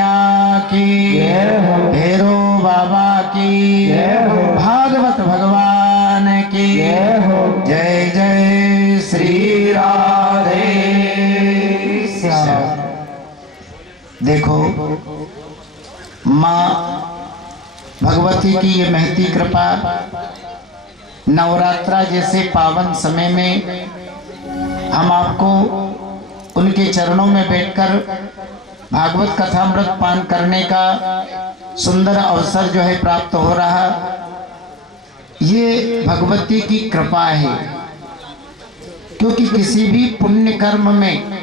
मैया की, भैरो बाबा की, भागवत भगवान की जय जय श्री राधे श्याम। देखो माँ भगवती की ये महती कृपा नवरात्रा जैसे पावन समय में हम आपको उनके चरणों में बैठकर भागवत कथामृत पान करने का सुंदर अवसर जो है प्राप्त हो रहा, ये भगवती की कृपा है। क्योंकि किसी भी पुण्य कर्म में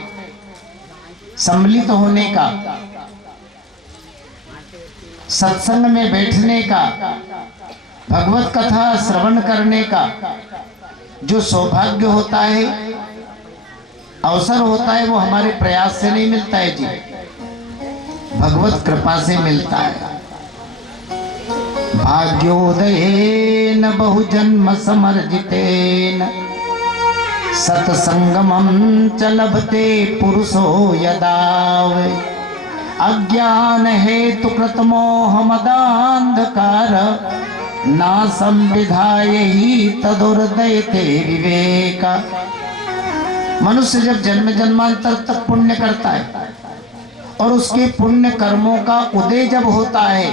सम्मिलित होने का, सत्संग में बैठने का, भगवत कथा श्रवण करने का जो सौभाग्य होता है, अवसर होता है, वो हमारे प्रयास से नहीं मिलता है जी, भगवत कृपा से मिलता है। भाग्योदयेन बहुजन्म समर्जितेन सत्संगमं च लभते पुरुषो यदा अज्ञान हेतु कृत मोह मदांधकार ना संविधाय ही तदुर्दयते विवेका। मनुष्य जब जन्म जन्मांतर तक पुण्य करता है और उसके पुण्य कर्मों का उदय जब होता है,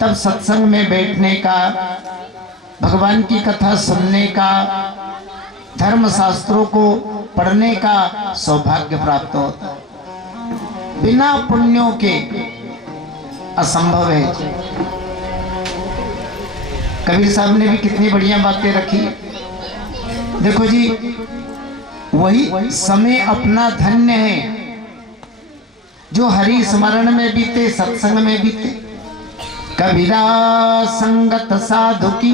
तब सत्संग में बैठने का, भगवान की कथा सुनने का, धर्म शास्त्रों को पढ़ने का सौभाग्य प्राप्त होता है। बिना पुण्यों के असंभव है। कबीर साहब ने भी कितनी बढ़िया बातें रखी। देखो जी, वही समय अपना धन्य है जो हरि स्मरण में बीते, सत्संग में बीते। कबीरा संगत साधु की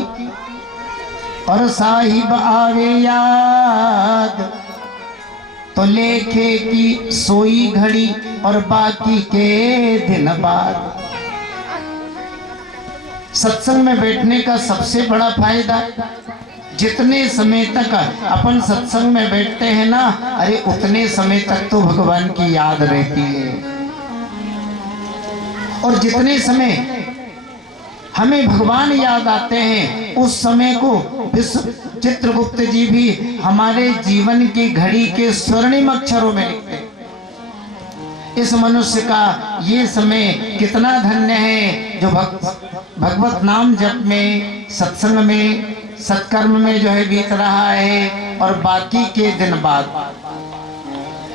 और साहिब आवे याद, तो लेखे की सोई घड़ी और बाकी के दिन बाद। सत्संग में बैठने का सबसे बड़ा फायदा, जितने समय तक अपन सत्संग में बैठते हैं ना, अरे उतने समय तक तो भगवान की याद रहती है। और जितने समय हमें भगवान याद आते हैं, उस समय को चित्रगुप्त जी भी हमारे जीवन की घड़ी के स्वर्णिम अक्षरों में लिखते हैं। इस मनुष्य का ये समय कितना धन्य है जो भगवत नाम जप में, सत्संग में, सत्कर्म में जो है बीत रहा है। और बाकी के दिन बाद,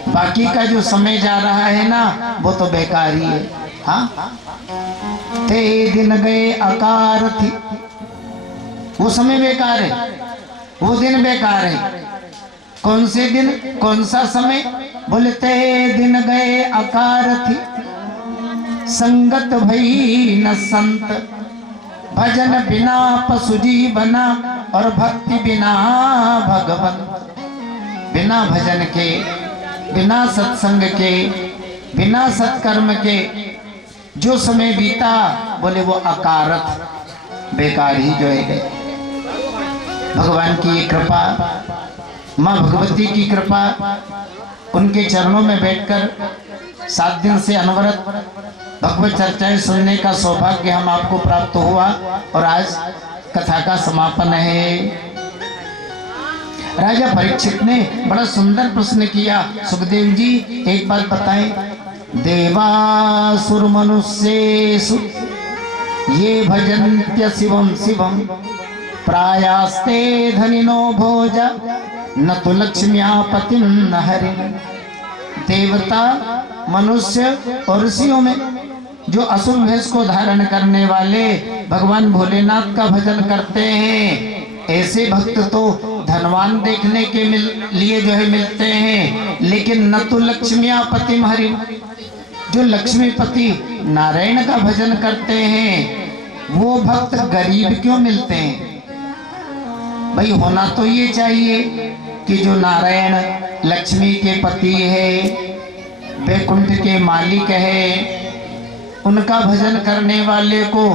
बाकी का जो समय जा रहा है ना, वो तो बेकार ही है। हाँ, ते दिन गए अकार थी, वो समय बेकार है, वो दिन बेकार है। कौन से दिन, कौन सा समय? बोलते दिन गए अकार थी, संगत भई न संत, भजन बिना पशु जी बना, और भक्ति बिना भगवंत। बिना भजन के, बिना सत्संग के, बिना सत्कर्म के जो समय बीता, बोले वो अकारत, बेकार ही जो है। भगवान की ये कृपा, माँ भगवती की कृपा, उनके चरणों में बैठकर 7 दिन से अनवरत भगवत चर्चाएं सुनने का सौभाग्य हम आपको प्राप्त हुआ। और आज कथा का समापन है। राजा परीक्षित ने बड़ा सुंदर प्रश्न किया। सुखदेव जी, एक बात बताएं, देवासुर मनुष्येषु ये भजन्त्य शिवम शिवम, प्रायास्ते धनिनो भोजा, न तो लक्ष्म्यापतिम न हरि। देवता, मनुष्य और ऋषियों में जो असुर भेष को धारण करने वाले भगवान भोलेनाथ का भजन करते हैं, ऐसे भक्त तो धनवान देखने के लिए जो है मिलते हैं, लेकिन न तो लक्ष्म्यापति हरि, जो लक्ष्मीपति नारायण का भजन करते हैं, वो भक्त गरीब क्यों मिलते हैं? भाई होना तो ये चाहिए कि जो नारायण लक्ष्मी के पति है, वैकुंठ के मालिक है, उनका भजन करने वाले को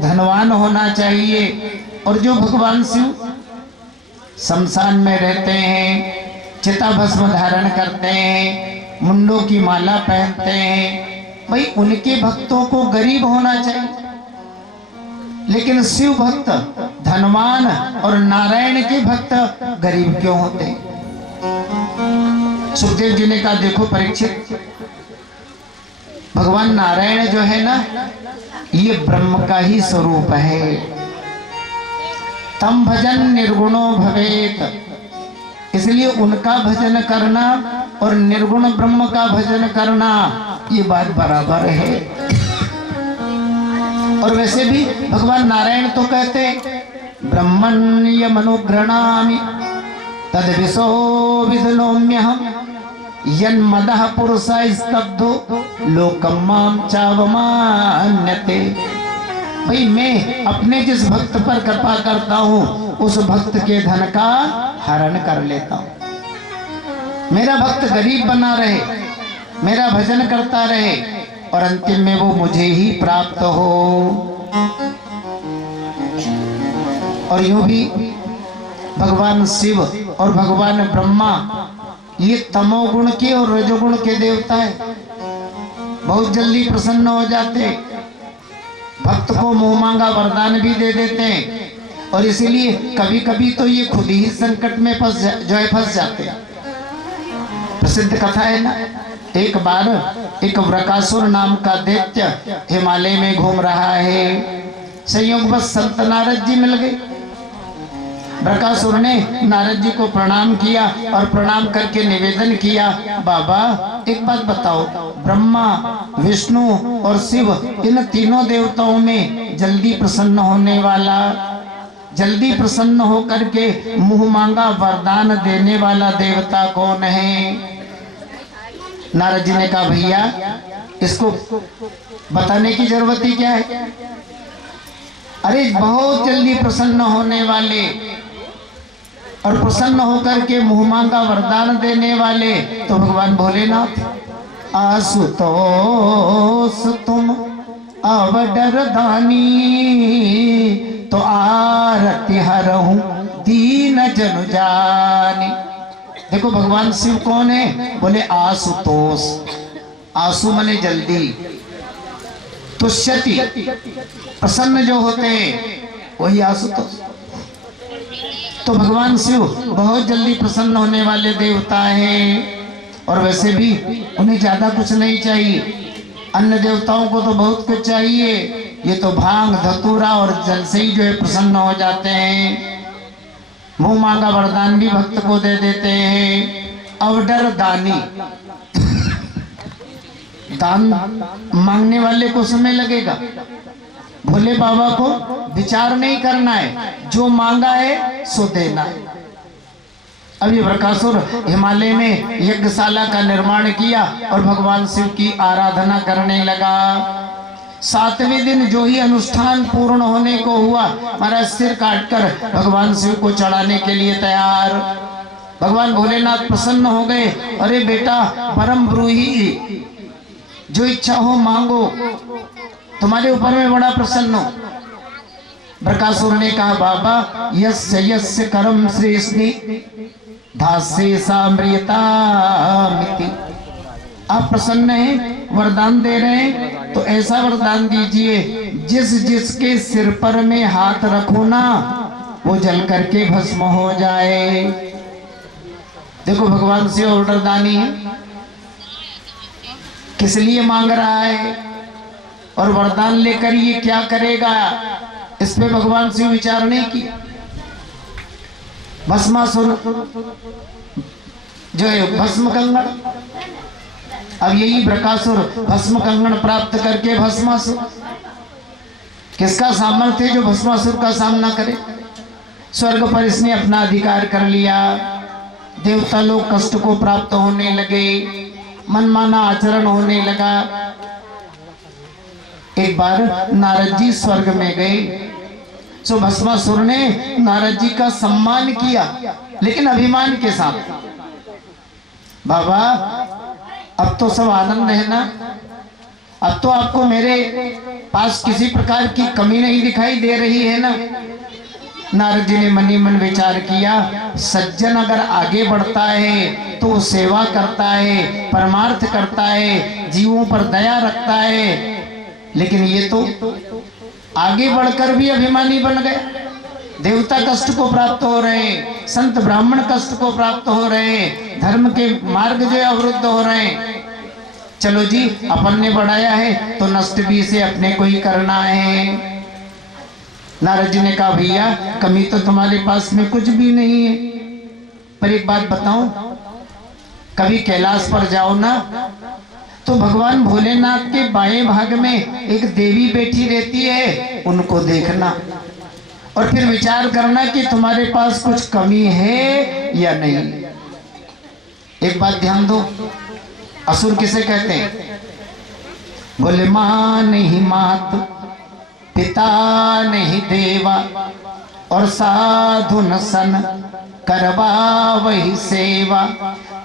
धनवान होना चाहिए। और जो भगवान शिव शमशान में रहते हैं, चिता भस्म धारण करते हैं, मुंडों की माला पहनते हैं, भाई उनके भक्तों को गरीब होना चाहिए, लेकिन शिव भक्त धनवान और नारायण के भक्त गरीब क्यों होते हैं? सुखदेव जी ने कहा देखो परीक्षित, भगवान नारायण जो है ना, ये ब्रह्म का ही स्वरूप है। तम भजन निर्गुणो भवेत, इसलिए उनका भजन करना और निर्गुण ब्रह्म का भजन करना ये बात बराबर है। और वैसे भी भगवान नारायण तो कहते ब्रह्मण्यमनुगृणामि तद विशो विधनोम्यहम् यन्मदः पुरुषः स्तब्धो लोकं मां चावमान्यते। भाई मैं अपने जिस भक्त पर कृपा करता हूँ उस भक्त के धन का हरण कर लेता हूँ। मेरा भक्त गरीब बना रहे, मेरा भजन करता रहे और अंतिम में वो मुझे ही प्राप्त हो। और यूं भी भगवान शिव और भगवान ब्रह्मा ये तमोगुण के और रजोगुण के देवता है, बहुत जल्दी प्रसन्न हो जाते, भक्त को मुंह मांगा वरदान भी दे देते हैं। और इसीलिए कभी कभी तो ये खुद ही संकट में फंस जाते हैं। प्रसिद्ध कथा है ना, एक बार एक वृकासुर नाम का दैत्य हिमालय में घूम रहा है, संयोगवश संत नारद जी मिल गए। वृकासुर ने नारद जी को प्रणाम किया और प्रणाम करके निवेदन किया, बाबा एक बात बताओ, ब्रह्मा विष्णु और शिव इन तीनों देवताओं में जल्दी प्रसन्न होने वाला, जल्दी प्रसन्न होकर के मुंह मांगा वरदान देने वाला देवता कौन है? नारद जी ने कहा भैया इसको बताने की जरूरत ही क्या है, अरे बहुत जल्दी प्रसन्न होने वाले और प्रसन्न होकर के मुंह मांगा वरदान देने वाले तो भगवान भोलेनाथ। आशुतोष तुम अवडर दानी तो आरती हरहूं दीन जन जानी। देखो भगवान शिव कौन है? बोले आशुतोष। आशु मने जल्दी, तुष्यति प्रसन्न जो होते हैं वही आशुतोष। तो भगवान शिव बहुत जल्दी प्रसन्न होने वाले देवता हैं। और वैसे भी उन्हें ज्यादा कुछ नहीं चाहिए, अन्य देवताओं को तो बहुत कुछ चाहिए, ये तो भांग धतूरा और जल से ही जो है प्रसन्न हो जाते हैं। मुंह मांगा वरदान भी भक्त को दे देते हैं। अवडर दानी, दान मांगने वाले को समय लगेगा, भोले बाबा को विचार नहीं करना है, जो मांगा है सो देना है। अभी वृकासुर हिमालय में यज्ञशाला का निर्माण किया और भगवान शिव की आराधना करने लगा। 7वें दिन जो ही अनुष्ठान पूर्ण होने को हुआ, महाराज सिर काटकर भगवान शिव को चढ़ाने के लिए तैयार। भगवान भोलेनाथ प्रसन्न हो गए, अरे बेटा परम ब्रूही, जो इच्छा हो मांगो, तुम्हारे ऊपर में बड़ा प्रसन्न हो। वृकासुर ने कहा बाबा यस्य यस्य कर्म श्रेष्ठि धास्य साम्रियता मिति। आप प्रसन्न हैं, वरदान दे रहे हैं, तो ऐसा वरदान दीजिए जिस जिसके सिर पर में हाथ रखो ना वो जल करके भस्म हो जाए। देखो भगवान से ऑर्डर दानी है, किस लिए मांग रहा है और वरदान लेकर ये क्या करेगा, इस पे भगवान से विचार नहीं किया। भस्मासुर जो है भस्म कंगन, अब यही वृकासुर भस्म कंगन प्राप्त करके भस्मासुर, किसका सामर्थ्य जो भस्मासुर का सामना करे। स्वर्ग पर इसने अपना अधिकार कर लिया, देवता लोग कष्ट को प्राप्त होने लगे, मनमाना आचरण होने लगा। एक बार नारद जी स्वर्ग में गए, सो भस्मासुर ने नारद जी का सम्मान किया, लेकिन अभिमान के साथ। बाबा अब तो सब आनंद है ना, अब तो आपको मेरे पास किसी प्रकार की कमी नहीं दिखाई दे रही है ना। नारद जी ने मनी मन विचार किया, सज्जन अगर आगे बढ़ता है तो सेवा करता है, परमार्थ करता है, जीवों पर दया रखता है, लेकिन ये तो आगे बढ़कर भी अभिमानी बन गए। देवता कष्ट को प्राप्त हो रहे हैं, संत ब्राह्मण कष्ट को प्राप्त हो रहे हैं, धर्म के मार्ग जो है अवरुद्ध हो रहे हैं। चलो जी, अपन ने बढ़ाया है तो नष्ट भी इसे अपने को ही करना है। नारद जी ने कहा भैया कमी तो तुम्हारे पास में कुछ भी नहीं है, पर एक बात बताऊं, कभी कैलाश पर जाओ ना तो भगवान भोलेनाथ के बाएं भाग में एक देवी बैठी रहती है, उनको देखना और फिर विचार करना कि तुम्हारे पास कुछ कमी है या नहीं। एक बात ध्यान दो, असुर किसे कहते हैं? बोले मां नहीं मात, पिता नहीं देवा, और साधु न सन करवा वही सेवा,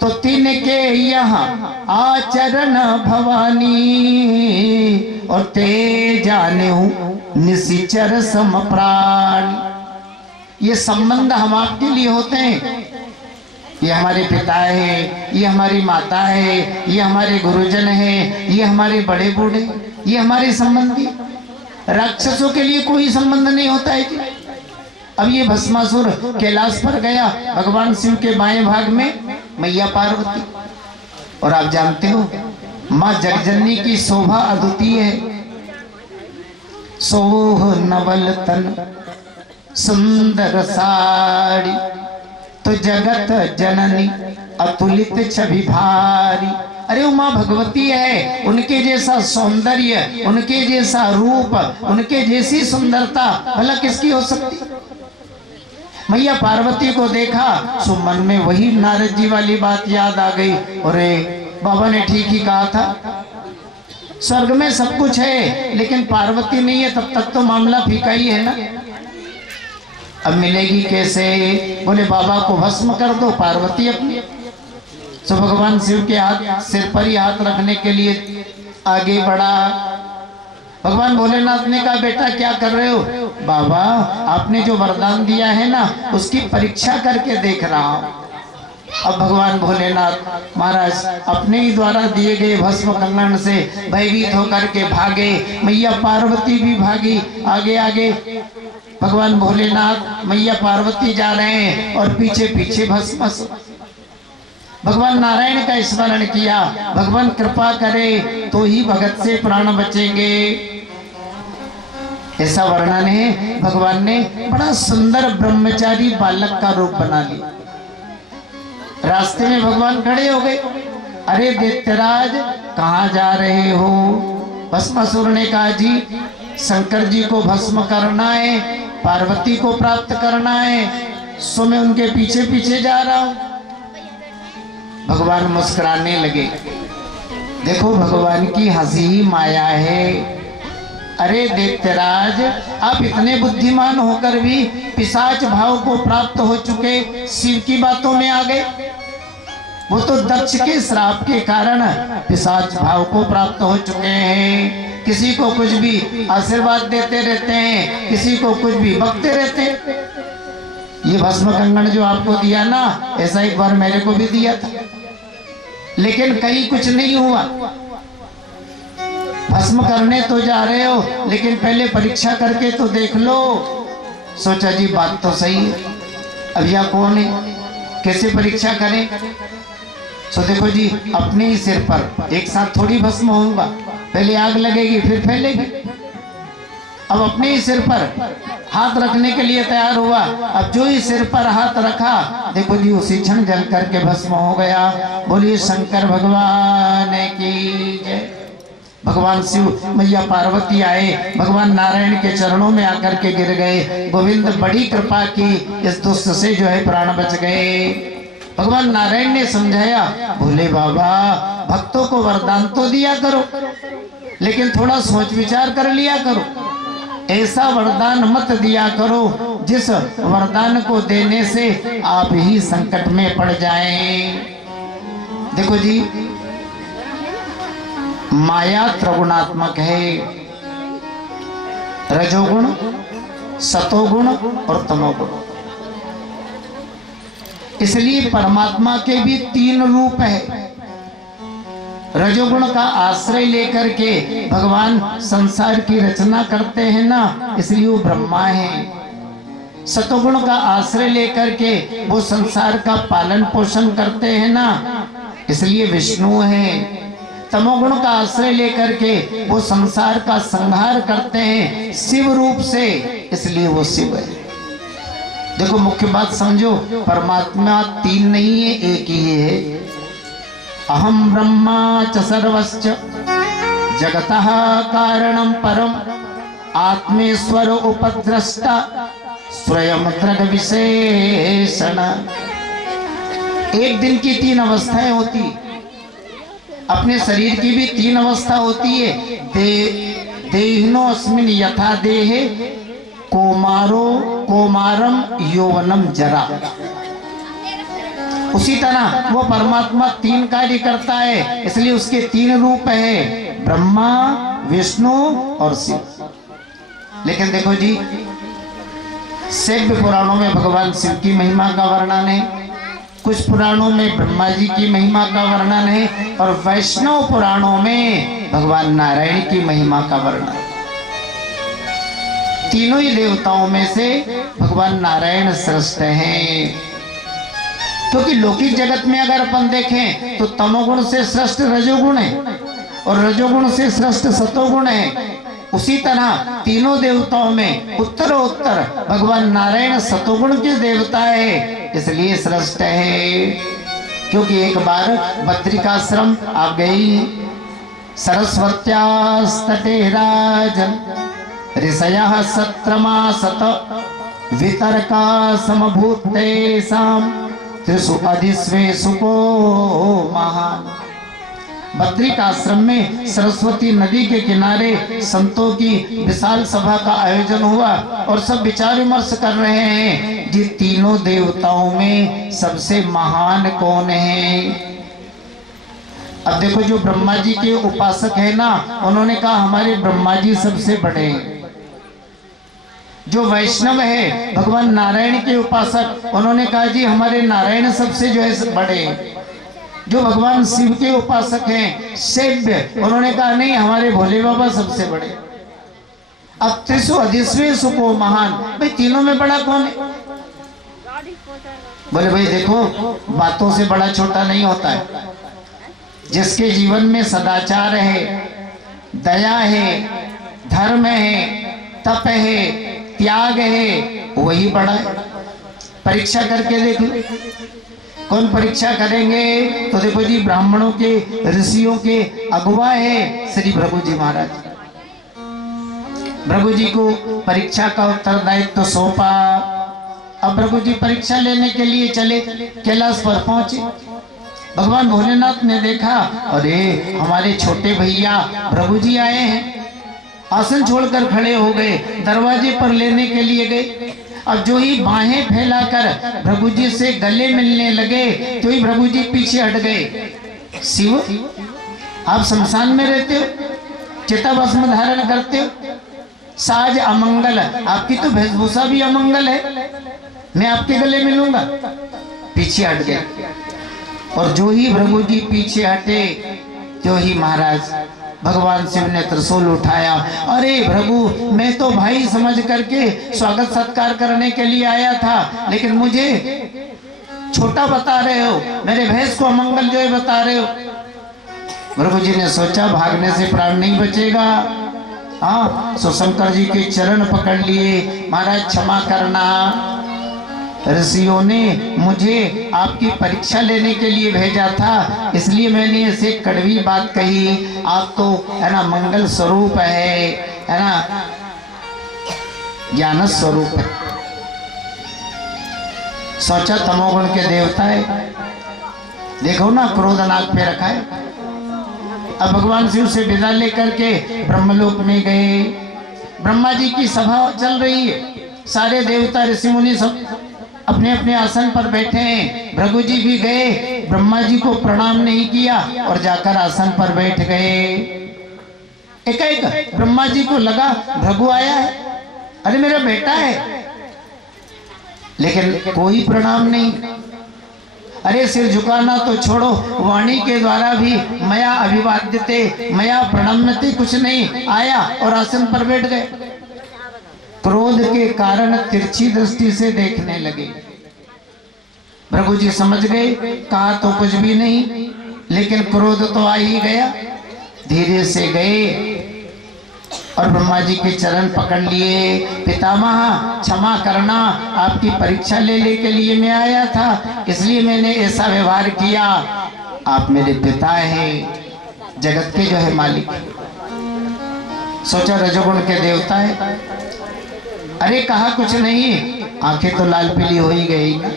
तो तिनके यहाँ आचरण भवानी, और ते जाने निशिचर सम प्राण। ये संबंध हम आपके लिए होते हैं, ये हमारे पिता है, ये हमारी माता है, ये हमारे गुरुजन है, ये हमारे बड़े बूढ़े, ये हमारे संबंधी। राक्षसों के लिए कोई संबंध नहीं होता है कि अब ये भस्मासुर कैलाश पर गया, भगवान शिव के बाएं भाग में मैया पार्वती, और आप जानते हो माँ जगजननी की शोभा अद्वितीय है। सोह नवल तन सुंदर साड़ी, तो जगत जननी अतुलित छवि भारी। अरे वो माँ भगवती है, उनके जैसा सौंदर्य, उनके जैसा रूप, उनके जैसी सुंदरता भला किसकी हो सकती। मैया पार्वती को देखा सो मन में वही नारद जी वाली बात याद आ गई। अरे बाबा ने ठीक ही कहा था, स्वर्ग में सब कुछ है लेकिन पार्वती नहीं है, तब तक तो मामला फीका ही है ना। अब मिलेगी कैसे? बोले बाबा को भस्म कर दो, पार्वती अपनी। तो भगवान शिव के हाथ सिर पर ही हाथ रखने के लिए आगे बढ़ा। भगवान भोलेनाथ ने कहा बेटा क्या कर रहे हो? बाबा आपने जो वरदान दिया है ना उसकी परीक्षा करके देख रहा हूं। अब भगवान भोलेनाथ महाराज अपने ही द्वारा दिए गए भस्म कंगन से भयभीत होकर के भागे, मैया पार्वती भी भागी। आगे आगे भगवान भोलेनाथ मैया पार्वती जा रहे हैं और पीछे पीछे भस्मासुर। भगवान नारायण का स्मरण किया, भगवान कृपा करे तो ही भगत से प्राण बचेंगे, ऐसा वर्णन है। भगवान ने बड़ा सुंदर ब्रह्मचारी बालक का रूप बना लिया। रास्ते में भगवान खड़े हो गए, अरे दैत्यराज कहाँ जा रहे हो? भस्मासुर ने कहा जी शंकर जी को भस्म करना है, पार्वती को प्राप्त करना है, सो मैं उनके पीछे पीछे जा रहा हूं। भगवान मुस्कुराने लगे, देखो भगवान की हंसी ही माया है। अरे दैत्यराज आप इतने बुद्धिमान होकर भी पिशाच भाव को प्राप्त हो चुके शिव की बातों में आ गए। वो तो दक्ष के श्राप के कारण पिशाच भाव को प्राप्त हो चुके हैं। किसी को कुछ भी आशीर्वाद देते रहते हैं, किसी को कुछ भी बकते रहते हैं। ये भस्म कंगन जो आपको दिया ना, ऐसा एक बार मेरे को भी दिया था, लेकिन कहीं कुछ नहीं हुआ। भस्म करने तो जा रहे हो लेकिन पहले परीक्षा करके तो देख लो। सोचा जी बात तो सही है, अब यह कौन है, कैसे परीक्षा करें? सो देखो जी अपने ही सिर पर एक साथ थोड़ी भस्म होगा, पहले आग लगेगी फिर फैलेगी। अब अपने ही सिर पर हाथ रखने के लिए तैयार हुआ। अब जो ही सिर पर हाथ रखा देखो जी उसी क्षण जल करके भस्म हो गया। बोलिए शंकर भगवान की जय। भगवान शिव मैया पार्वती आए, भगवान नारायण के चरणों में आकर के गिर गए। गोविंद बड़ी कृपा की, इस दुष्ट से जो है प्राण बच गए। भगवान नारायण ने समझाया, भोले बाबा भक्तों को वरदान तो दिया करो लेकिन थोड़ा सोच विचार कर लिया करो। ऐसा वरदान मत दिया करो जिस वरदान को देने से आप ही संकट में पड़ जाएं। देखो जी माया त्रिगुणात्मक है, रजोगुण, सतोगुण और तमोगुण। इसलिए परमात्मा के भी तीन रूप है। रजोगुण का आश्रय लेकर के भगवान संसार की रचना करते हैं ना, इसलिए वो ब्रह्मा है। सतोगुण का आश्रय लेकर के वो संसार का पालन पोषण करते हैं ना, इसलिए विष्णु है। तमोगुण का आश्रय लेकर के वो संसार का संहार करते हैं शिव रूप से, इसलिए वो शिव है। देखो मुख्य बात समझो, परमात्मा तीन नहीं है, एक ही है। अहम ब्रह्मा च सर्वश्च जगतः कारणं परम आत्मेश्वर उपद्रष्टा स्वयं दृढ़ विशेषण। एक दिन की तीन अवस्थाएं होती, अपने शरीर की भी तीन अवस्था होती है। देहिनो अस्मिन् यथा देहे कौमारम यौवनम जरा। उसी तरह वो परमात्मा तीन कार्य करता है, इसलिए उसके तीन रूप है, ब्रह्मा, विष्णु और शिव। लेकिन देखो जी, शैव पुराणों में भगवान शिव की महिमा का वर्णन है, कुछ पुराणों में ब्रह्मा जी की महिमा का वर्णन है, और वैष्णव पुराणों में भगवान नारायण की महिमा का वर्णन। तीनों ही देवताओं में से भगवान नारायण श्रेष्ठ हैं, क्योंकि लौकिक जगत में अगर अपन देखें तो तमोगुण से श्रेष्ठ रजोगुण है और रजोगुण से श्रेष्ठ सतोगुण है। उसी तरह तीनों देवताओं में उत्तरोत्तर भगवान नारायण सतोगुण के देवता है, इसलिए श्रेष्ठ है। क्योंकि एक बार बद्रिकाश्रम आप गई, सरस्वत्यास्तटे राजन ऋषयः सत्रमासत वितर्का समभूतेषां त्रिषु अधिस्वेषु को महान। बद्रिकाश्रम में सरस्वती नदी के किनारे संतों की विशाल सभा का आयोजन हुआ और सब विचार विमर्श कर रहे हैं कि तीनों देवताओं में सबसे महान कौन है। अब देखो, जो ब्रह्मा जी के उपासक है ना, उन्होंने कहा हमारे ब्रह्मा जी सबसे बड़े हैं। जो वैष्णव है भगवान नारायण के उपासक, उन्होंने कहा जी हमारे नारायण सबसे जो है बड़े। जो भगवान शिव के उपासक हैं शैव्य, उन्होंने कहा नहीं हमारे भोले बाबा सबसे बड़े। अब त्रिषु अधिस्वेषु को महान, भाई तीनों में बड़ा कौन है? बोले भाई देखो, बातों से बड़ा छोटा नहीं होता है। जिसके जीवन में सदाचार है, दया है, धर्म है, तप है, त्याग है, वही बड़ा है। परीक्षा करके देख लो, कौन परीक्षा करेंगे? तो देखो जी, ब्राह्मणों के, ऋषियों के अगुवा है श्री भृगु जी महाराज। भृगु जी को परीक्षा का उत्तरदायित्व सौंपा। अब भृगु जी परीक्षा लेने के लिए चले, कैलाश पर पहुंचे। भगवान भोलेनाथ ने देखा, अरे हमारे छोटे भैया भृगु जी आए हैं। आसन छोड़कर खड़े हो गए, दरवाजे पर लेने के लिए गए। अब जो ही बाहें फैलाकर भृगु जी से गले मिलने लगे, तो ही भृगु जी पीछे हट गए। शिव, आप शमशान में रहते हो, चिता भस्म धारण करते हो, साज अमंगल, आपकी तो वेशभूषा भी अमंगल है, मैं आपके गले मिलूंगा? पीछे हट गए। और जो ही भृगु जी पीछे हटे, जो ही महाराज भगवान शिव ने त्रिशूल उठाया। अरे भृगु, मैं तो भाई समझ करके स्वागत सत्कार करने के लिए आया था, लेकिन मुझे छोटा बता रहे हो, मेरे भैंस को अमंगल जो है बता रहे हो। भृगु जी ने सोचा भागने से प्राण नहीं बचेगा। हाँ, सो शंकर जी के चरण पकड़ लिए, महाराज क्षमा करना, ऋषियों ने मुझे आपकी परीक्षा लेने के लिए भेजा था, इसलिए मैंने ऐसे कड़वी बात कही। आप तो है ना मंगल स्वरूप है ना, ज्ञान स्वरूप है। सोचा तमोगुण के देवता है, देखो ना क्रोध नाक पे रखा है। अब भगवान शिव से विदा लेकर के ब्रह्मलोक में गए। ब्रह्मा जी की सभा चल रही है, सारे देवता ऋषि मुनि सब अपने अपने आसन पर बैठे हैं। भृगु जी भी गए, ब्रह्मा जी को प्रणाम नहीं किया और जाकर आसन पर बैठ गए। एक ब्रह्मा जी को लगा भृगु आया है, अरे मेरा बेटा है, लेकिन कोई प्रणाम नहीं। अरे सिर झुकाना तो छोड़ो, वाणी के द्वारा भी मया अभिवाद्यते मया प्रणम्यते कुछ नहीं आया और आसन पर बैठ गए। क्रोध के कारण तिरछी दृष्टि से देखने लगे। प्रभु जी समझ गए, कहा तो कुछ भी नहीं, लेकिन क्रोध तो आ ही गया। धीरे से गए और ब्रह्मा जी के चरण पकड़ लिए। पितामह क्षमा करना, आपकी परीक्षा लेने के लिए मैं आया था, इसलिए मैंने ऐसा व्यवहार किया। आप मेरे पिता हैं, जगत के जो है मालिक। सोचा रजोगुण के देवता है। अरे कहा कुछ नहीं, आंखें तो लाल पीली हो ही गई ना।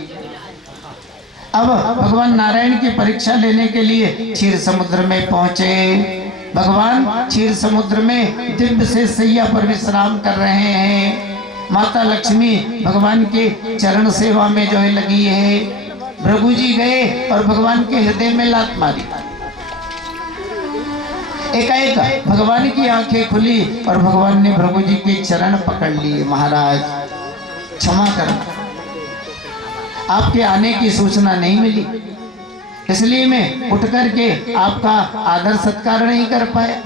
अब भगवान नारायण की परीक्षा लेने के लिए क्षीर समुद्र में पहुंचे। भगवान क्षीर समुद्र में दिव्य से सैया पर विश्राम कर रहे हैं। माता लक्ष्मी भगवान के चरण सेवा में जो है लगी है। भृगु जी गए और भगवान के हृदय में लात मारी। एकाएक भगवान की आंखें खुली और भगवान ने भृगु जी के चरण पकड़ लिए। महाराज क्षमा करना, आपके आने की सूचना नहीं मिली, इसलिए मैं उठ करके आपका आदर सत्कार नहीं कर पाया।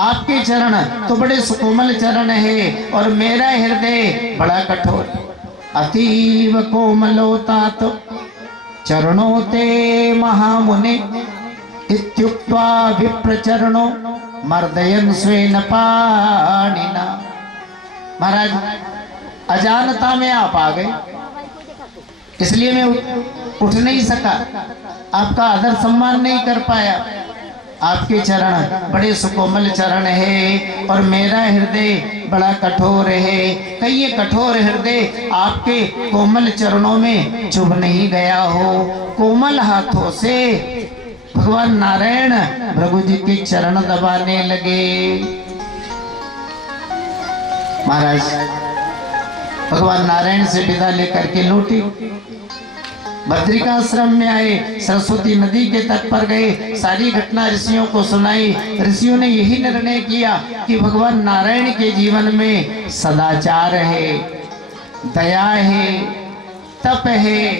आपके चरण तो बड़े सुकोमल चरण है और मेरा हृदय बड़ा कठोर। अतीव कोमलोता तो चरणों ते महामुने इत्युक्त्वा विप्रचरणो मर्दयन् स्वेन पाणिना। महाराज अजानता में आप आ गए, इसलिए मैं उठ नहीं सका, आपका आदर सम्मान नहीं कर पाया। आपके चरण बड़े सुकोमल चरण है और मेरा हृदय बड़ा कठोर है। कहीं ये कठोर हृदय आपके कोमल चरणों में चुभ नहीं गया हो। कोमल हाथों से भगवान नारायण भृगु जी के चरण दबाने लगे। महाराज भगवान नारायण से विदा लेकर के लौटी, बद्रिकाश्रम में आए, सरस्वती नदी के तट पर गए, सारी घटना ऋषियों को सुनाई। ऋषियों ने यही निर्णय किया कि भगवान नारायण के जीवन में सदाचार है, दया है, तप है,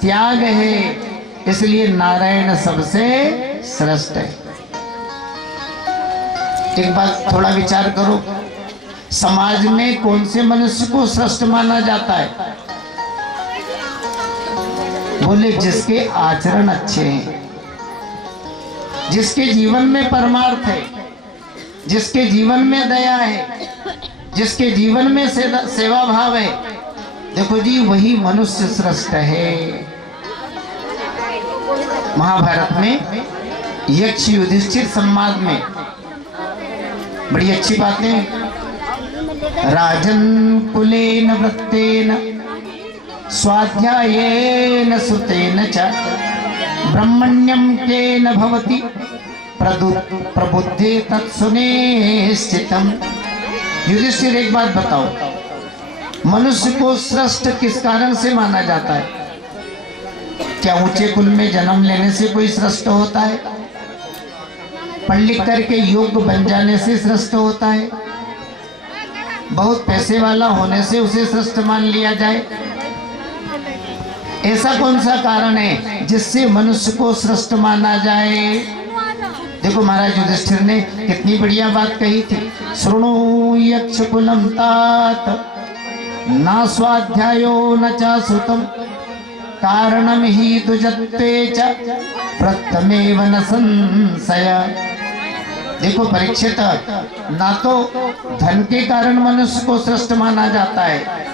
त्याग है, इसलिए नारायण सबसे श्रेष्ठ है। एक बात थोड़ा विचार करो, समाज में कौन से मनुष्य को श्रेष्ठ माना जाता है? बोले जिसके आचरण अच्छे हैं, जिसके जीवन में परमार्थ है, जिसके जीवन में दया है, जिसके जीवन में सेवा भाव है। देखो जी, वही मनुष्य श्रेष्ठ है। महाभारत में यक्ष युधिष्ठिर संवाद में बड़ी अच्छी बातें। राजन कुलेन वृत्तेन स्वाध्यायेन सुतेन च ब्रह्मण्यं केन भवति प्रबुद्धे तत्सुनिश्चितम्। युधिष्ठिर एक बात बताओ, मनुष्य को श्रेष्ठ किस कारण से माना जाता है? क्या ऊंचे कुल में जन्म लेने से कोई श्रेष्ठ होता है? पढ़ लिख करके योग्य बन जाने से श्रेष्ठ होता है? बहुत पैसे वाला होने से उसे श्रेष्ठ मान लिया जाए? ऐसा कौन सा कारण है जिससे मनुष्य को श्रेष्ठ माना जाए? देखो महाराज युधिष्ठिर ने कितनी बढ़िया बात कही थी। शृणु यक्ष कुलम तात ना स्वाध्यायो न च श्रुतम कारणम ही दुजत्वे च प्रथमेव न संशय। देखो परीक्षित, ना तो धन के कारण मनुष्य को श्रेष्ठ माना जाता है,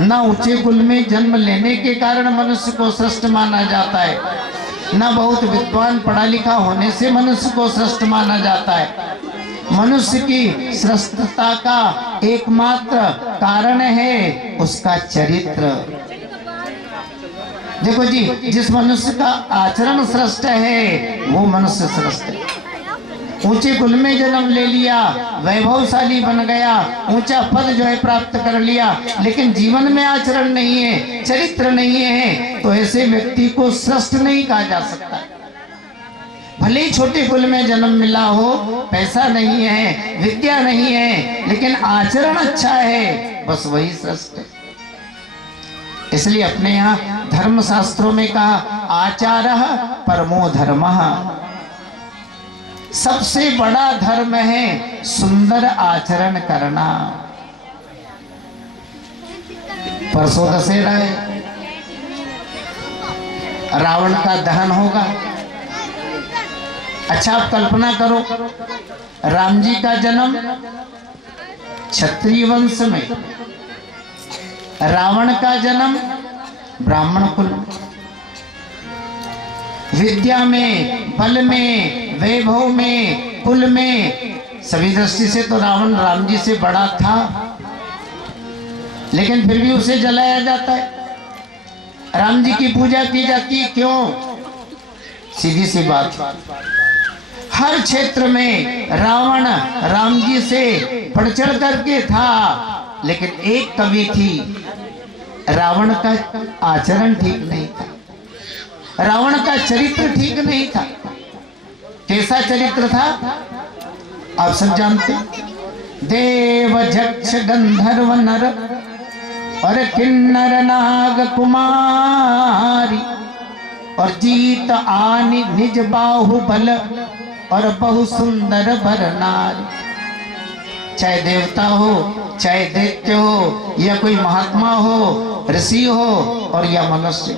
ना ऊंचे कुल में जन्म लेने के कारण मनुष्य को श्रेष्ठ माना जाता है, ना बहुत विद्वान पढ़ा लिखा होने से मनुष्य को श्रेष्ठ माना जाता है। मनुष्य की श्रेष्ठता का एकमात्र कारण है उसका चरित्र। देखो जी, जिस मनुष्य का आचरण श्रेष्ठ है वो मनुष्य श्रेष्ठ है। ऊंचे कुल में जन्म ले लिया, वैभवशाली बन गया, ऊंचा पद जो है प्राप्त कर लिया, लेकिन जीवन में आचरण नहीं है, चरित्र नहीं है, तो ऐसे व्यक्ति को श्रेष्ठ नहीं कहा जा सकता। भले ही छोटे कुल में जन्म मिला हो, पैसा नहीं है, विद्या नहीं है, लेकिन आचरण अच्छा है, बस वही श्रेष्ठ है। इसलिए अपने यहाँ धर्म शास्त्रों में कहा आचारः परमो धर्मः, सबसे बड़ा धर्म है सुंदर आचरण करना। परसों दशहरा है, रावण का दहन होगा। अच्छा आप कल्पना करो, राम जी का जन्म क्षत्रिय वंश में, रावण का जन्म ब्राह्मण कुल में। विद्या में, बल में, वैभव में, कुल में सभी दृष्टि से तो रावण राम जी से बड़ा था, लेकिन फिर भी उसे जलाया जाता है। राम जी की पूजा की जाती है, क्यों? सीधी सी बात, हर क्षेत्र में रावण राम जी से बढ़ चढ़ करके था, लेकिन एक कवि थी, रावण का आचरण ठीक नहीं था, रावण का चरित्र ठीक नहीं था। कैसा चरित्र था आप सब जानते, देव यक्ष गंधर्व नर और किन्नर नाग कुमारी, और जीत आनी निज बाहुबल और बहु सुंदर बर नारी। चाहे देवता हो, चाहे दैत्य हो, या कोई महात्मा हो, ऋषि हो और या मनुष्य,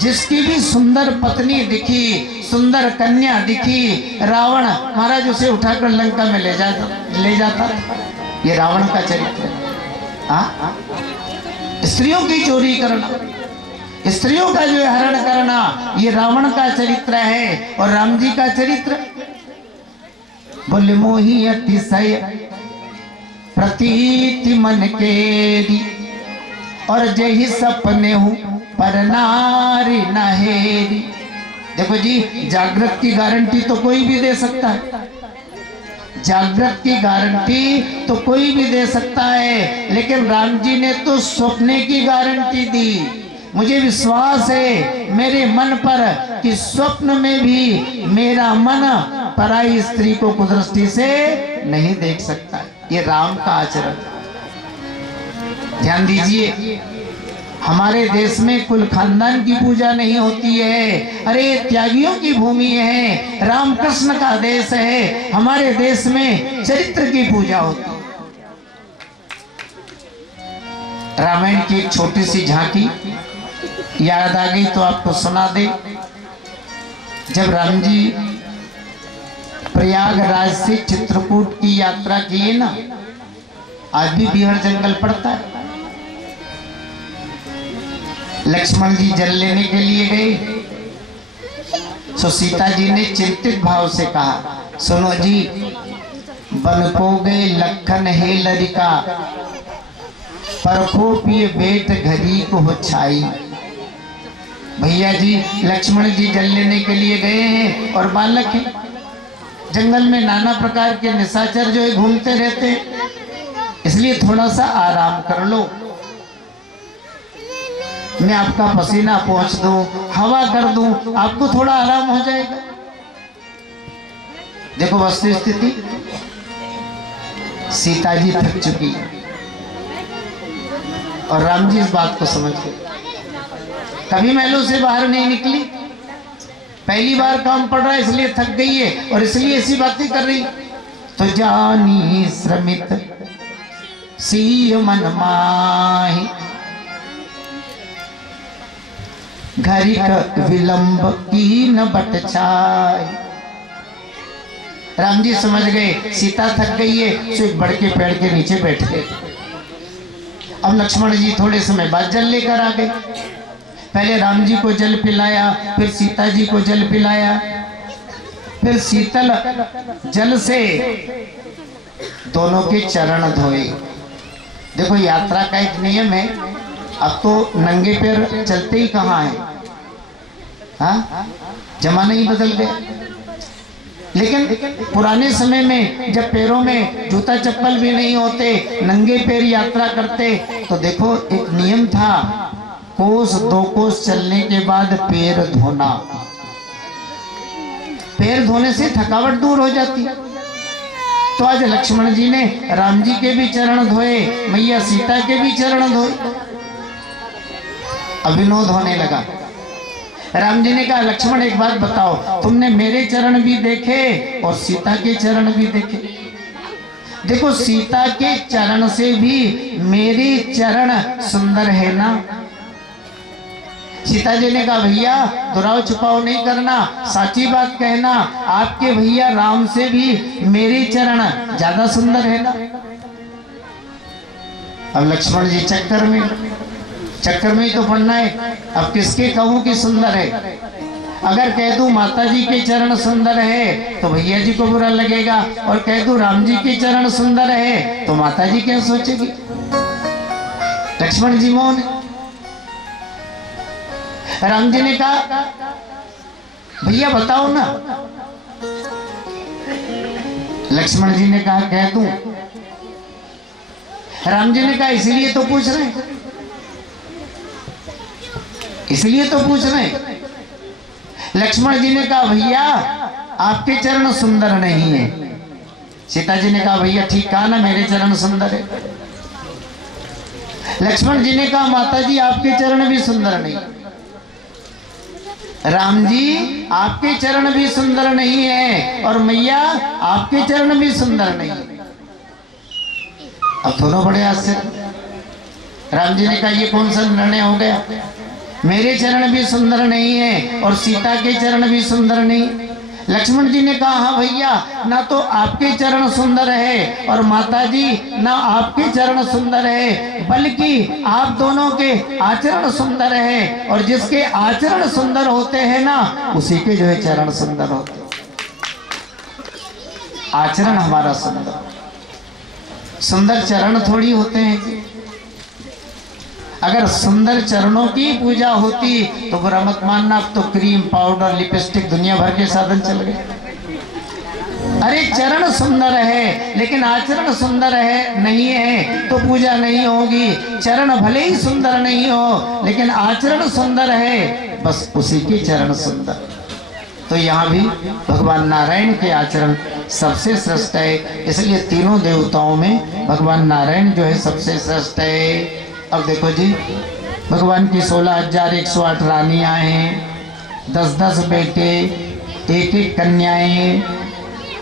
जिसकी भी सुंदर पत्नी दिखी, सुंदर कन्या दिखी, रावण महाराज उसे उठाकर लंका में ले जाता। ये रावण का चरित्र है। स्त्रियों की चोरी करना, स्त्रियों का जो हरण करना, ये रावण का चरित्र है। और राम जी का चरित्र, बोले मोही अतिशय प्रतीति मन केरी, और जही सपने हूँ पर नारी नहेरी। देखो जी, जागृत की गारंटी तो कोई भी दे सकता है, जागृत की गारंटी तो कोई भी दे सकता है, लेकिन राम जी ने तो स्वप्ने की गारंटी दी। मुझे विश्वास है मेरे मन पर कि स्वप्न में भी मेरा मन पराई स्त्री को कुदृष्टि से नहीं देख सकता। ये राम का आचरण। ध्यान दीजिए, हमारे देश में कुल खानदान की पूजा नहीं होती है, अरे त्यागियों की भूमि है, रामकृष्ण का देश है। हमारे देश में चरित्र की पूजा होती है। रामायण की एक छोटी सी झांकी याद आ गई तो आपको सुना दे। जब राम जी प्रयागराज से चित्रकूट की यात्रा किए ना, आज भी बिहार जंगल पड़ता है, लक्ष्मण जी जल लेने के लिए गए, तो सीता जी ने चिंतित भाव से कहा, सुनो जी, बन को गए लखन है लरिका, परखो पिए बेट घरी को हो छाई। भैया जी, लक्ष्मण जी जल लेने के लिए गए हैं और बालक हैं, जंगल में नाना प्रकार के निशाचर जो है घूमते रहते हैं, इसलिए थोड़ा सा आराम कर लो, मैं आपका पसीना पोंछ दूं, हवा कर दूं, आपको थोड़ा आराम हो जाएगा। देखो वस्तु स्थिति, सीता जी थक चुकी और राम जी इस बात को समझ गए। कभी महलों से बाहर नहीं निकली, पहली बार काम पड़ रहा है इसलिए थक गई है और इसलिए ऐसी बातें कर रही। तो जानी श्रमित सी मन माही, घरिक विलंब की न बट छाई। राम जी समझ गए सीता थक गई है, तो एक बड़के पेड़ के नीचे बैठ गए। अब लक्ष्मण जी थोड़े समय बाद जल लेकर आ गए। पहले राम जी को जल पिलाया, फिर सीता जी को जल पिलाया, फिर शीतल जल से दोनों के चरण धोए। देखो यात्रा का एक नियम है, अब तो नंगे पैर चलते ही कहाँ है, हाँ, जमाना ही बदल गया। लेकिन पुराने समय में जब पैरों में जूता चप्पल भी नहीं होते, नंगे पैर यात्रा करते, तो देखो एक नियम था, कोस 2 कोस चलने के बाद पैर धोना। पैर धोने से थकावट दूर हो जाती। तो आज लक्ष्मण जी ने राम जी के भी चरण धोए, मैया सीता के भी चरण धोए। अब विनोद होने लगा। राम जी ने कहा लक्ष्मण एक बात बताओ, तुमने मेरे चरण भी देखे और सीता के चरण भी देखे। देखो सीता के चरण से भी मेरे चरण सुंदर है ना। सीता जी ने कहा भैया दुराव छुपाव नहीं करना, साची बात कहना, आपके भैया राम से भी मेरे चरण ज्यादा सुंदर है ना। अब लक्ष्मण जी चक्कर में ही तो पड़ना है। अब किसके कहूं कि सुंदर है? अगर कह दूं माता जी के चरण सुंदर है तो भैया जी को बुरा लगेगा, और कह दूं राम जी के चरण सुंदर है तो माता जी क्या सोचेगी? लक्ष्मण जी मौन। राम जी ने कहा भैया बताओ ना। लक्ष्मण जी ने कहा कह दूं। राम जी ने कहा इसलिए तो पूछ रहे हैं, इसलिए तो पूछ रहे हैं। लक्ष्मण जी ने कहा भैया आपके चरण सुंदर नहीं है। सीता जी ने कहा भैया ठीक कहा ना, मेरे चरण सुंदर है। लक्ष्मण जी ने कहा माता जी आपके चरण भी सुंदर नहीं। राम जी आपके चरण भी सुंदर नहीं है और मैया आपके चरण भी सुंदर नहीं है। अब दोनों बड़े आश्चर्य। राम जी ने कहा ये कौन सा निर्णय हो गया? मेरे चरण भी सुंदर नहीं है और सीता के चरण भी सुंदर नहीं। लक्ष्मण जी ने कहा हाँ भैया, ना तो आपके चरण सुंदर है और माता जी ना आपके चरण सुंदर है, बल्कि आप दोनों के आचरण सुंदर है, और जिसके आचरण सुंदर होते हैं ना उसी के जो है चरण सुंदर होते। आचरण हमारा सुंदर, सुंदर चरण थोड़ी होते हैं। अगर सुंदर चरणों की पूजा होती तो बुरा मत मानना, अब तो क्रीम पाउडर लिपस्टिक दुनिया भर के साधन चल गए। अरे चरण सुंदर है लेकिन आचरण सुंदर है नहीं है तो पूजा नहीं होगी। चरण भले ही सुंदर नहीं हो लेकिन आचरण सुंदर है, बस उसी के चरण सुंदर। तो यहाँ भी भगवान नारायण के आचरण सबसे श्रेष्ठ है, इसलिए तीनों देवताओं में भगवान नारायण जो है सबसे श्रेष्ठ है। अब देखो जी भगवान की 16,108 रानियां हैं, 10-10 बेटे, 1-1 कन्याएं,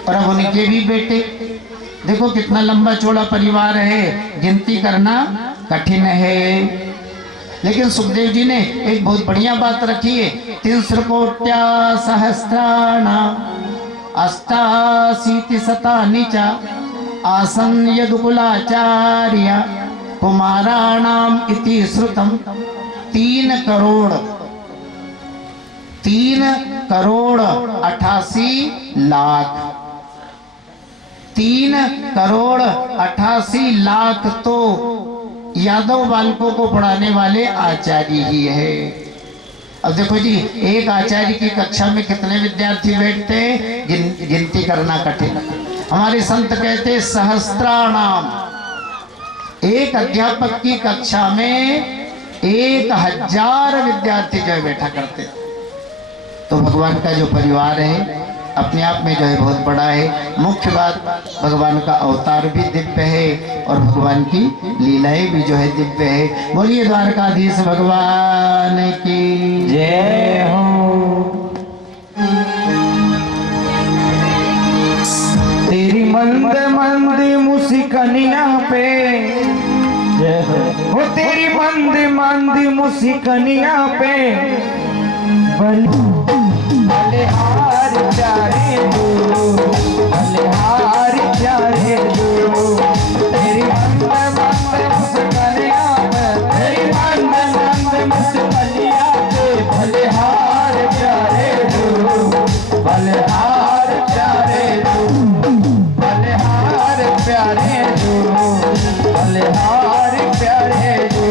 और अब उनके भी बेटे। देखो कितना लंबा चौड़ा परिवार है, गिनती करना कठिन है। लेकिन सुखदेव जी ने एक बहुत बढ़िया बात रखी है, 300 सहस्राणाम अष्टाशीति शतानि च आसन यदुकुलाचार्य कुमाराणाम इति श्रुतम। 3 करोड़ 88 लाख 3 करोड़ 88 लाख तो यादव बालकों को पढ़ाने वाले आचार्य ही है। अब देखो जी एक आचार्य की कक्षा में कितने विद्यार्थी बैठते हैं, गिनती करना कठिन। हमारे संत कहते सहस्त्राणाम, एक अध्यापक की कक्षा में 1000 विद्यार्थी जो है बैठा करते। तो भगवान का जो परिवार है अपने आप में जो है बहुत बड़ा है। मुख्य बात भगवान का अवतार भी दिव्य है और भगवान की लीलाएं भी जो है दिव्य है। बोलिए द्वारकाधीश भगवान की जय हो। तेरी मंद मंद मुस्कानिया पे हो, तेरी मंद मंद मुस्कानिया पे बलिहार प्यारे दो, बलिहार प्यारे दो। तेरी मंद मंद मुस्कानिया पे, तेरी मंद मंद मुस्कानिया पे बलिहार प्यारे दो, बलिहार प्यारे दो, बलिहार प्यारे दो, बलिहार प्यारे दो।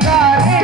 कारे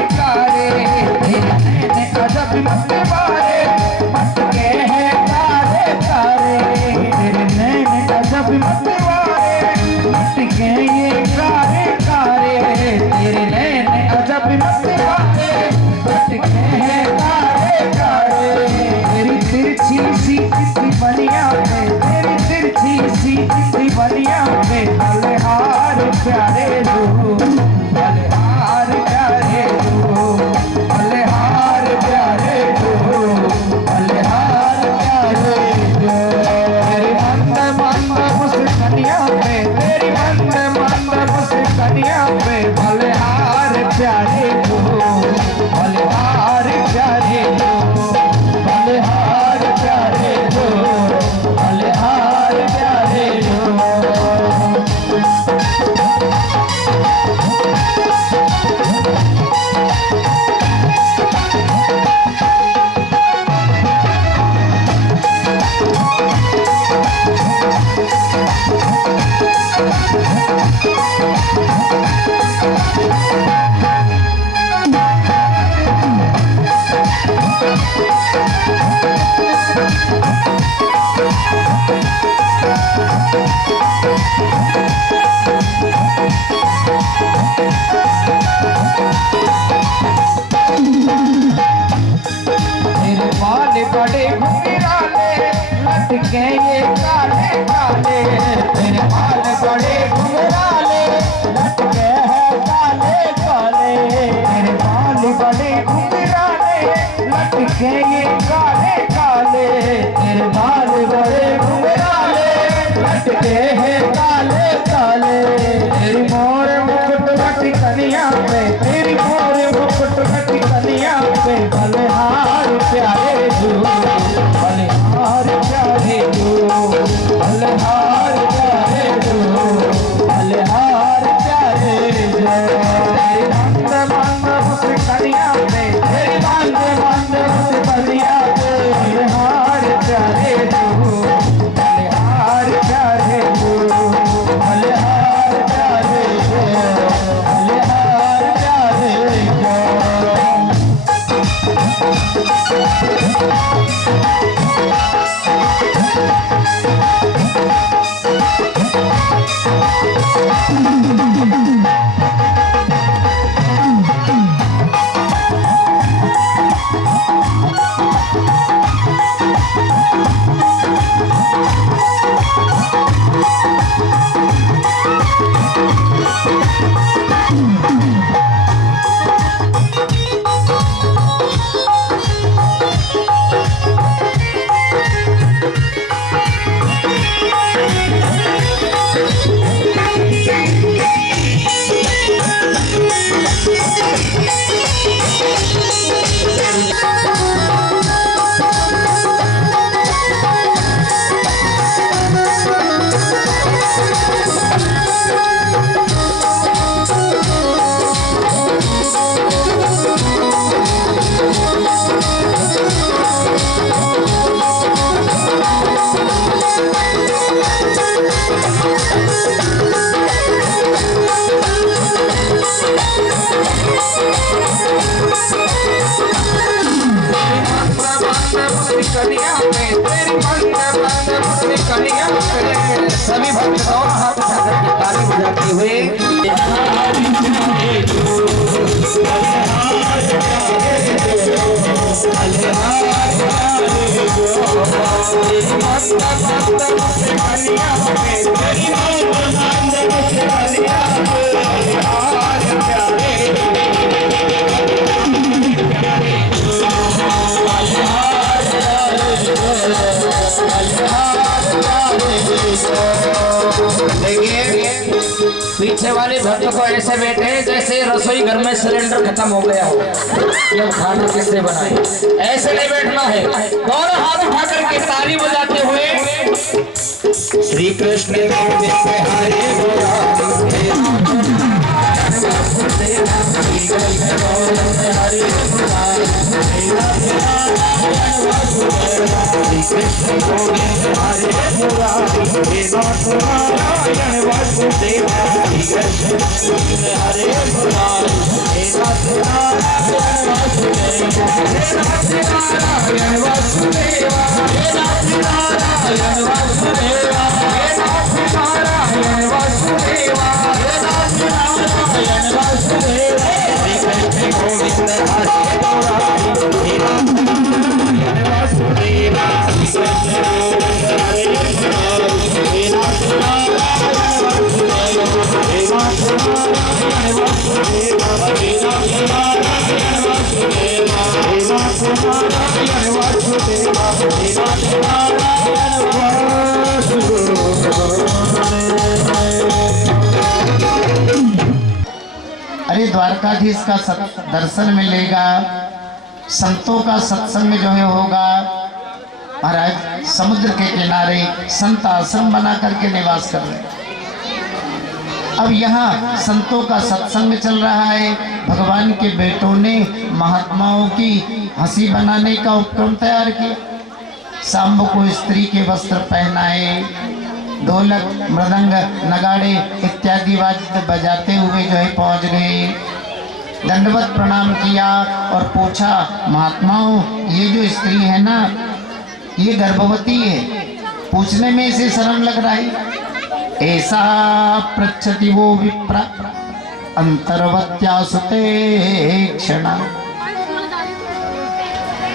पीछे वाले भक्त को ऐसे बैठे जैसे रसोई घर में सिलेंडर खत्म हो गया हो, ये खाना किससे बनाए, ऐसे नहीं बैठना है। दोनों हाथ उठा करके ताली बजाते हुए श्री कृष्ण अरे द्वारकाधीश का दर्शन मिलेगा, संतों का सत्संग जो है होगा। महाराज समुद्र के किनारे संत आश्रम बना करके निवास कर रहे हैं। अब यहाँ संतों का सत्संग चल रहा है। भगवान के बेटों ने महात्माओं की हंसी बनाने का उपक्रम तैयार किया। सांब को स्त्री के वस्त्र पहनाए, ढोलक मृदंग नगाड़े इत्यादि वाद्य बजाते हुए जो है पहुंच गए। दंडवत प्रणाम किया और पूछा, महात्माओं ये जो स्त्री है ना, ये गर्भवती है, पूछने में इसे शर्म लग रहा है। ऐसा पृच्छति वो विप्र अंतर्वत्या सुते क्षणा।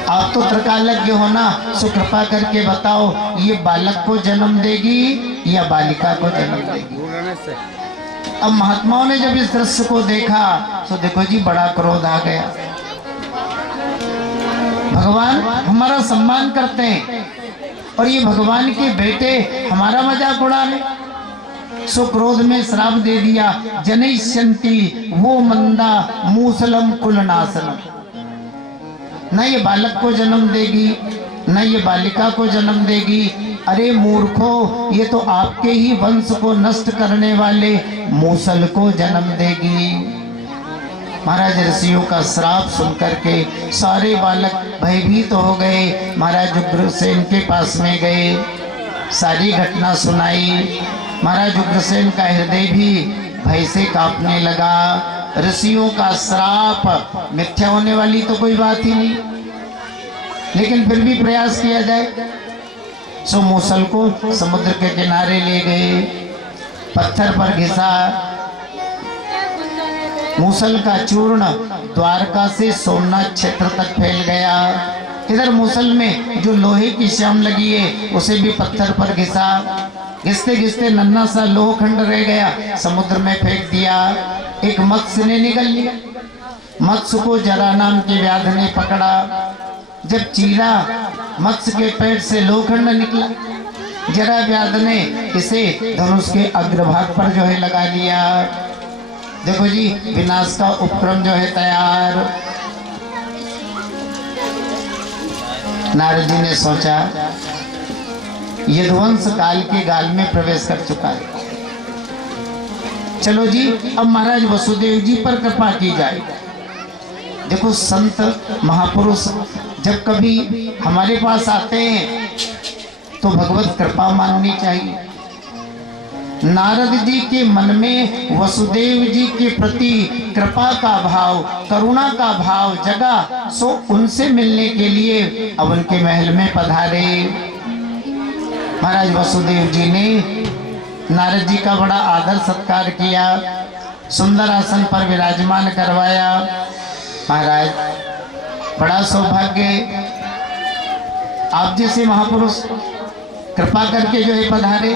आप तो त्रिकालज्ञ हो ना, सो कृपा करके बताओ ये बालक को जन्म देगी या बालिका को जन्म देगी। अब महात्माओं ने जब इस दृश्य को देखा तो देखो जी बड़ा क्रोध आ गया। भगवान हमारा सम्मान करते हैं और ये भगवान के बेटे हमारा मजाक उड़ा रहे। सो क्रोध में श्राप दे दिया, जनयिष्यन्ति वो मंदा मूसलम कुलनाशनम। न ये बालक को जन्म देगी न ये बालिका को जन्म देगी। अरे मूर्खो, ये तो आपके ही वंश को नष्ट करने वाले मूसल को जन्म देगी। महाराज ऋषियों का श्राप सुनकर के सारे बालक भयभीत हो गए। महाराज उग्रसेन के पास में गए, सारी घटना सुनाई। महाराज उग्रसेन का हृदय भी भय से कांपने लगा। ऋषियों का श्राप मिथ्या होने वाली तो कोई बात ही नहीं, लेकिन फिर भी प्रयास किया जाए। सो मूसल को समुद्र के किनारे ले गए, पत्थर पर घिसा। मूसल का चूर्ण द्वारका से सोमनाथ क्षेत्र तक फैल गया। इधर मूसल में जो लोहे की श्याम लगी है उसे भी पत्थर पर घिसा। घिसते घिसते नन्हा सा लोहखंड रह गया, समुद्र में फेंक दिया। एक मत्स्य ने निगल लिया। मत्स्य को जरा नाम के व्याध ने पकड़ा। जब चीरा मत्स्य के पेट से लोहखंड निकला, जरा व्याध ने इसे धनुष के अग्रभाग पर जो है लगा लिया। देखो जी विनाश का उपक्रम जो है तैयार। नारद जी ने सोचा यदुवंश काल के गाल में प्रवेश कर चुका है। चलो जी अब महाराज वसुदेव जी पर कृपा की जाए। देखो संत महापुरुष जब कभी हमारे पास आते हैं तो भगवत कृपा माननी चाहिए। नारद जी के मन में वसुदेव जी के प्रति कृपा का भाव, करुणा का भाव जगा। सो उनसे मिलने के लिए अब उनके महल में पधारे। महाराज वसुदेव जी ने नारद जी का बड़ा आदर सत्कार किया। सुंदर आसन पर विराजमान करवाया। महाराज बड़ा सौभाग्य, आप जैसे महापुरुष कृपा करके जो है पधारे।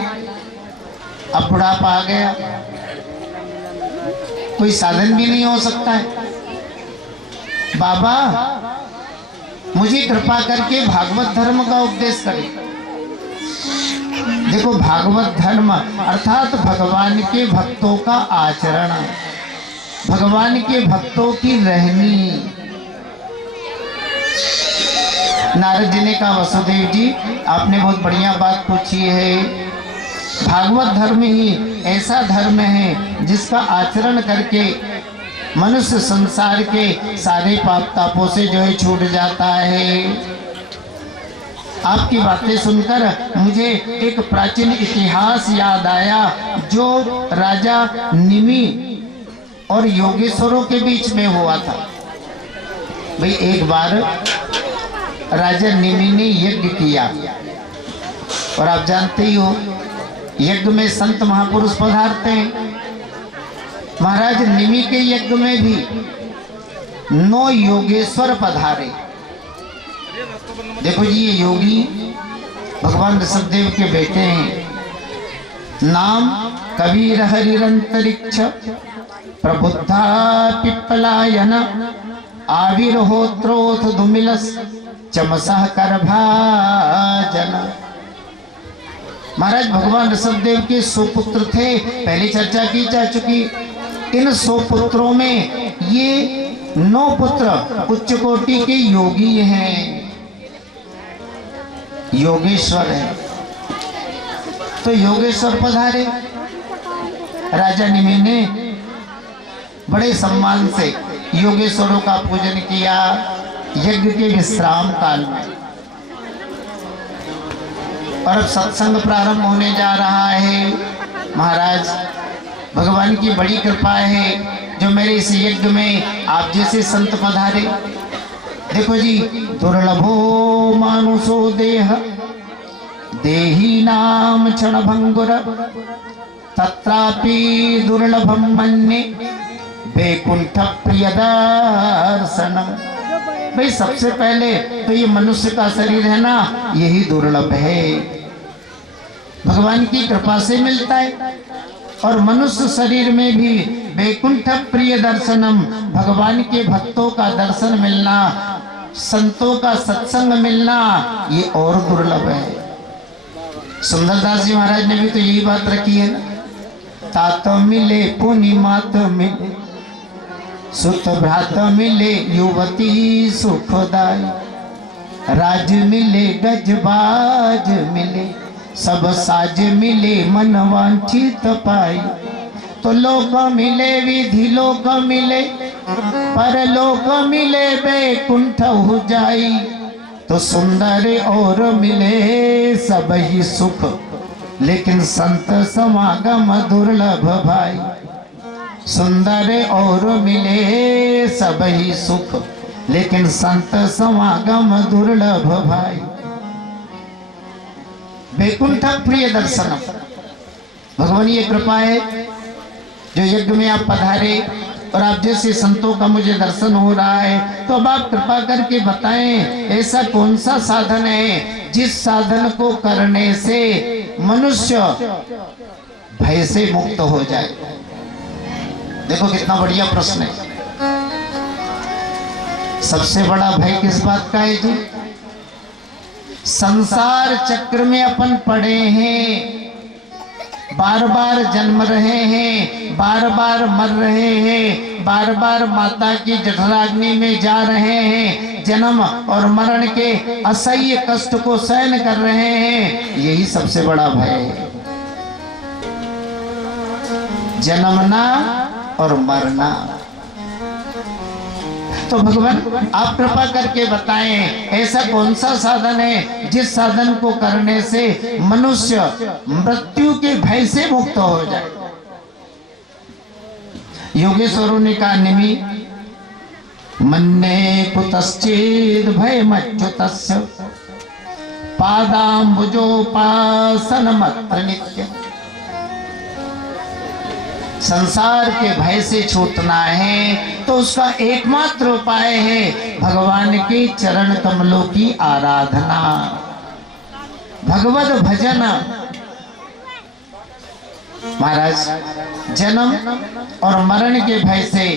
अब बुढ़ापा आ गया, कोई साधन भी नहीं हो सकता है। बाबा मुझे कृपा करके भागवत धर्म का उपदेश करें। देखो, भागवत धर्म अर्थात भगवान के भक्तों का आचरण, भगवान के भक्तों की रहनी। नारद जी ने कहा, वसुदेव जी आपने बहुत बढ़िया बात पूछी है। भागवत धर्म ही ऐसा धर्म है जिसका आचरण करके मनुष्य संसार के सारे पाप तापों से जो है छूट जाता है। आपकी बातें सुनकर मुझे एक प्राचीन इतिहास याद आया, जो राजा निमि और योगेश्वरों के बीच में हुआ था। भाई एक बार राजा निमि ने यज्ञ किया, और आप जानते ही हो यज्ञ में संत महापुरुष पधारते हैं। महाराज निमि के यज्ञ में भी 9 योगेश्वर पधारे। देखो जी, ये योगी भगवान ऋषभदेव के बेटे हैं। नाम कबीर हरिरंतरिक्ष प्रबुद्धा पिप्पलायन आविर्होत्रोथ धुमिलस चमसः करभाजन। महाराज भगवान ऋषभदेव के 100 पुत्र थे, पहले चर्चा की जा चुकी। इन 100 पुत्रों में ये 9 पुत्र उच्च कोटि के योगी हैं, योगेश्वर है। तो योगेश्वर पधारे। राजा निमि ने बड़े सम्मान से योगेश्वरों का पूजन किया यज्ञ के विश्राम काल में। और अब सत्संग प्रारंभ होने जा रहा है। महाराज भगवान की बड़ी कृपा है जो मेरे इस यज्ञ में आप जैसे संत पधारे। देखो जी, दुर्लभो मानुषो देह देही नाम क्षण भंगुर तत्रापि दुर्लभम मन्ये वैकुंठ प्रिय दर्शनम। भाई सबसे पहले तो ये मनुष्य का शरीर है ना, यही दुर्लभ है, भगवान की कृपा से मिलता है। और मनुष्य शरीर में भी वैकुंठ प्रिय दर्शनम, भगवान के भक्तों का दर्शन मिलना, संतों का सत्संग मिलना, ये और दुर्लभ है। सुंदरदास जी महाराज ने भी तो यही बात रखी है ना, तात मिले पुनि मात मिले सुत भ्रात मिले युवती सुखदाई, राज मिले गजबाज मिले सब साज मिले मन वांछित पाई। तो लोक मिले विधि लोक मिले पर लोक मिले वैकुंठ हो जाई। तो सुंदर और मिले सब ही सुख लेकिन संत समागम दुर्लभ भाई। सुंदर और मिले सब ही सुख लेकिन संत समागम दुर्लभ भाई। वैकुंठ प्रिय दर्शनम, भगवान ये कृपा है जो यज्ञ में आप पधारे और आप जैसे संतों का मुझे दर्शन हो रहा है। तो अब आप कृपा करके बताएं ऐसा कौन सा साधन है जिस साधन को करने से मनुष्य भय से मुक्त हो जाए। देखो कितना बढ़िया प्रश्न है। सबसे बड़ा भय किस बात का है जी? संसार चक्र में अपन पड़े हैं, बार बार जन्म रहे हैं, बार बार मर रहे हैं, बार बार माता की जठराग्नि में जा रहे हैं, जन्म और मरण के असह्य कष्ट को सहन कर रहे हैं। यही सबसे बड़ा भय है, जन्मना और मरना। तो भगवान आप कृपा करके बताएं ऐसा कौन सा साधन है जिस साधन को करने से मनुष्य मृत्यु के भय से मुक्त हो जाए। योगेश्वरों ने कहा, निमि मन्ये कुतश्चेद भयमच्युतस्य पादाम्बुजोपासनमत्र नित्यम्। संसार के भय से छूटना है तो उसका एकमात्र उपाय है भगवान के चरण कमलों की आराधना, भगवत भजन। महाराज जन्म और मरण के भय से